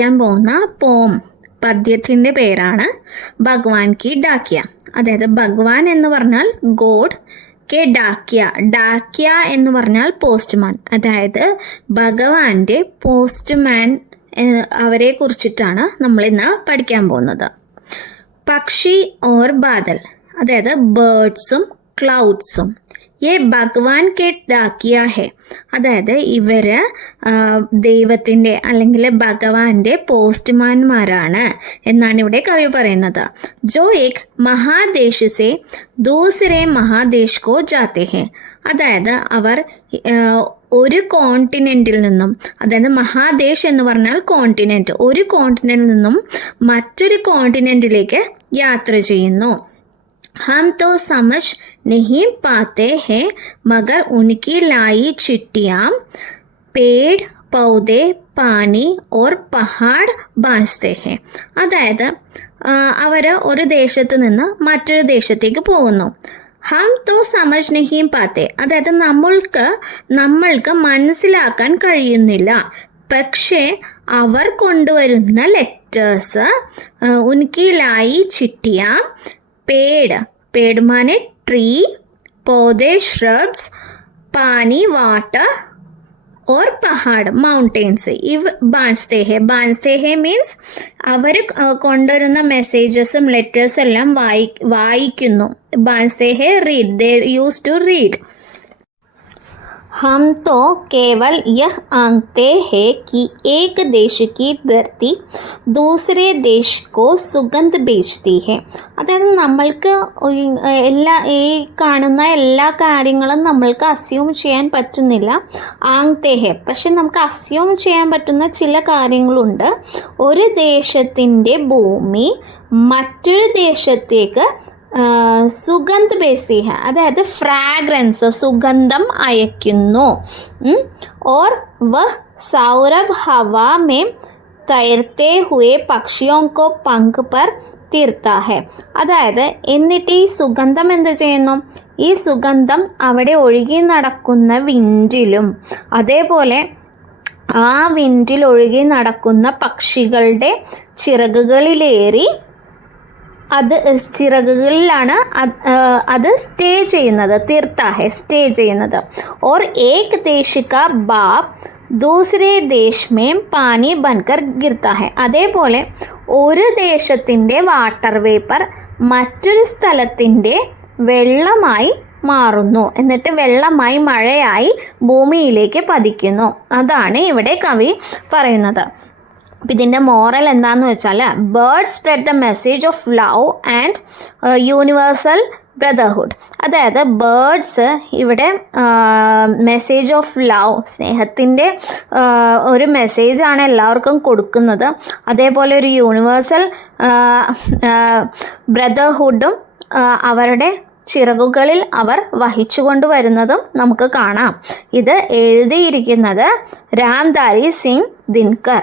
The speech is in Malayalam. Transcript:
പോകുന്ന പോം പദ്യത്തിൻ്റെ പേരാണ് ഭഗവാൻ കി ഡാക്കിയ. അതായത് ഭഗവാൻ എന്ന് പറഞ്ഞാൽ ഗോഡ്, കെ ഡാക്കിയ, ഡാക്കിയ എന്ന് പറഞ്ഞാൽ പോസ്റ്റ്മാൻ. അതായത് ഭഗവാന്റെ പോസ്റ്റ്മാൻ അവരെ കുറിച്ചിട്ടാണ് നമ്മളിന്ന് പഠിക്കാൻ പോകുന്നത്. പക്ഷി ഓർ ബാദൽ, അതായത് ബേർഡ്സും ക്ലൗഡ്സും. ये ഭഗവാൻ കെ ഡാക്കിയ ഹെ, അതായത് ഇവർ ദൈവത്തിൻ്റെ അല്ലെങ്കിൽ ഭഗവാന്റെ പോസ്റ്റ്മാൻമാരാണ് എന്നാണ് ഇവിടെ കവി പറയുന്നത്. ജോ ഏക് മഹാദേശ് സെ ദൂസരെ മഹാദേശ് കോ ജാത്തെ ഹെ, അതായത് അവർ ഒരു കോണ്ടിനെൻറ്റിൽ നിന്നും, അതായത് മഹാദേശ് എന്ന് പറഞ്ഞാൽ കോണ്ടിനെൻറ്റ്, ഒരു കോണ്ടിനെൻറ്റിൽ നിന്നും മറ്റൊരു കോണ്ടിനെൻറ്റിലേക്ക് യാത്ര ചെയ്യുന്നു. हम तो समझ नहीं पाते हैं मगर उनकी लाई चिट्टियाँ पेड़ पौधे പാനി ഓർ പഹാഡ് ബാഞ്ച്തേ ഹെ, അതായത് അവർ ഒരു ദേശത്ത് നിന്ന് മറ്റൊരു ദേശത്തേക്ക് പോകുന്നു. ഹം തോ സമജ് നഹീ പാത്തെ, അതായത് നമ്മൾക്ക് മനസ്സിലാക്കാൻ കഴിയുന്നില്ല. പക്ഷേ അവർ കൊണ്ടുവരുന്ന ലെറ്റേഴ്സ് ഉൻകി ലായി ചിട്ടിയ पेड़ माने ट्री, पौधे श्रब्स, पानी वाटर और पहाड़ माउंटेन्स इव बांचते हैं मीन्स അവർ കൊണ്ടുവരുന്ന മെസ്സേജസും ലെറ്റേഴ്സും എല്ലാം വായിക്കുന്നു. ബാഞ്ച്തേ ഹെ read, they use to read. हम तो केवल यह आंकते हैं कि एक देश की धरती दूसरे देश को സുഗന്ധ भेजती है, അതായത് നമ്മൾക്ക് ഈ കാണുന്ന എല്ലാ കാര്യങ്ങളും നമ്മൾക്ക് അസ്യൂം ചെയ്യാൻ പറ്റുന്നില്ല. ആങ്തേ ഹെ, പക്ഷെ നമുക്ക് അസ്യൂം ചെയ്യാൻ പറ്റുന്ന ചില കാര്യങ്ങളുണ്ട്. ഒരു ദേശത്തിൻ്റെ ഭൂമി മറ്റൊരു ദേശത്തേക്ക് സുഗന്ധ ബേസി ഹെ, അതായത് ഫ്രാഗ്രൻസ്, സുഗന്ധം അയക്കുന്നു. ഓർ വഹ് സൗരഭ് ഹവാ മേ തൈർത്തേ ഹുവേ പക്ഷിയോं को पंख पर तीरता है, അതായത് എന്നിട്ട് ഈ സുഗന്ധം എന്ത് ചെയ്യുന്നു? ഈ സുഗന്ധം അവിടെ ഒഴുകി നടക്കുന്ന വിൻഡിലും അതേപോലെ ആ വിൻഡിൽ ഒഴുകി നടക്കുന്ന പക്ഷികളുടെ ചിറകുകളിലേറി ചിറകുകളിലാണ് അത് സ്റ്റേ ചെയ്യുന്നത്. തീർത്താഹെ, സ്റ്റേ ചെയ്യുന്നത്. ഓർ ഏക് ദേശ് കാ ബാപ് ദൂസരേ ദേശ് മേം പാനി ബൻകർ ഗിർത്താ ഹെ, അതേപോലെ ഒരു ദേശത്തിൻ്റെ വാട്ടർ വേപ്പർ മറ്റൊരു സ്ഥലത്തിൻ്റെ വെള്ളമായി മാറുന്നു, എന്നിട്ട് വെള്ളമായി മഴയായി ഭൂമിയിലേക്ക് പതിക്കുന്നു. അതാണ് ഇവിടെ കവി പറയുന്നത്. അപ്പം ഇതിൻ്റെ മോറൽ എന്താണെന്ന് വെച്ചാൽ, birds spread the message of love and universal brotherhood, അതായത് ബേർഡ്സ് ഇവിടെ മെസ്സേജ് ഓഫ് ലവ്, സ്നേഹത്തിൻ്റെ ഒരു മെസ്സേജാണ് എല്ലാവർക്കും കൊടുക്കുന്നത്. അതേപോലെ ഒരു യൂണിവേഴ്സൽ ബ്രദർഹുഡും അവരുടെ ചിറകുകളിൽ അവർ വഹിച്ചു കൊണ്ടുവരുന്നതും നമുക്ക് കാണാം. ഇത് എഴുതിയിരിക്കുന്നത് രാംധാരി സിംഗ് ദിൻകർ.